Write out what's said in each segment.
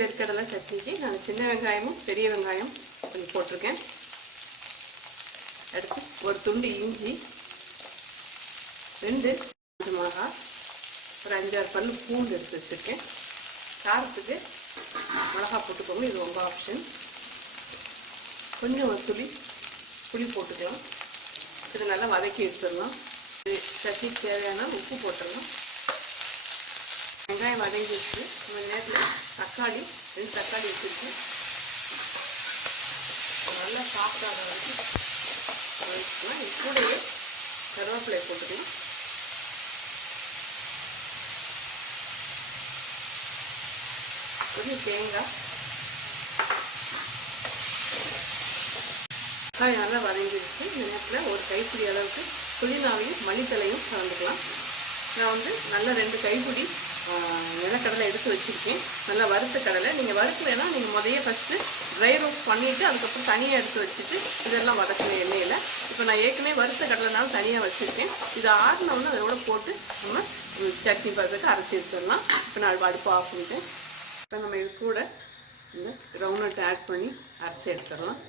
வேர்க்கடலை சட்னிக்கு நான் சின்ன வெங்காயமும் பெரிய வெங்காயம் கொஞ்சம் போட்டிருக்கேன். அடுத்து ஒரு துண்டு இஞ்சி ரெண்டு காஞ்ச மிளகா ஒரு அஞ்சாறு பல் பூண்டு எடுத்து வச்சுருக்கேன். காரத்துக்கு மிளகா போட்டுக்கோங்க இது உங்கள் ஆப்ஷன் கொஞ்சம் ஒரு துளி புளி போட்டுக்கலாம். இது நல்லா வதக்கி எடுத்துடலாம். இது சட்னி தேவையான உப்பு போட்டுடலாம். வெங்காயம் வதங்கி வச்சு நேரத்தில் தக்காளி ரெண்டு தக்காளி வச்சுருக்கு நல்லா சாப்பிடாத வரைக்கும் வதக்கிக்கலாம். இது கூடவே கருவேப்பிலை போட்டுக்கலாம். கொஞ்சம் தேங்காய். தக்காளி நல்லா வதங்கிடுச்சு இந்த நேரத்தில் ஒரு கைப்பிடி அளவுக்கு புதினாவையும் மல்லித்தலையும் கலந்துக்கலாம். நான் வந்து நல்லா ரெண்டு கைப்பிடி நிலக்கடலை எடுத்து வச்சுருக்கேன். நல்லா வறுத்த கடலை. நீங்கள் வறுக்கலைன்னா நீங்கள் முதைய ஃபஸ்ட்டு ட்ரை ரோஸ்ட் பண்ணிவிட்டு அதுக்கப்புறம் தனியாக எடுத்து வச்சுட்டு இதெல்லாம் வதக்கணும் எண்ணெயில். இப்போ நான் ஏற்கனவே வறுத்த கடலைனாலும் தனியாக வச்சுருக்கேன். இதை ஆறினோன்னு அதோட போட்டு நம்ம சட்னி பதத்துக்கு அரைச்சி எடுத்துடலாம். இப்போ நான் அடுப்பு ஆஃப் பண்ணிட்டேன். இப்போ நம்ம இது கூட இந்த கிரவுண்ட் ஆட் பண்ணி அரைச்சி எடுத்துடலாம்.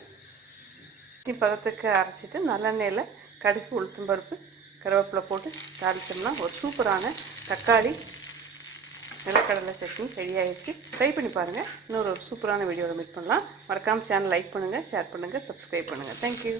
சட்னி பதத்துக்கு அரைச்சிட்டு நல்லெண்ணெயில் கடுகு உளுத்தம்பருப்பு கருவேப்பிலை போட்டு தாளிச்சோம்னா ஒரு சூப்பரான தக்காளி நிலக்கடலை சட்னி ரெடி ஆயிடுச்சு ட்ரை பண்ணி பாருங்கள் இன்னொரு ஒரு சூப்பரான வீடியோவில் மீட் பண்ணலாம். மறக்காமல் சேனல் லைக் பண்ணுங்கள் ஷேர் பண்ணுங்கள் சப்ஸ்கிரைப் பண்ணுங்கள் தேங்க்யூ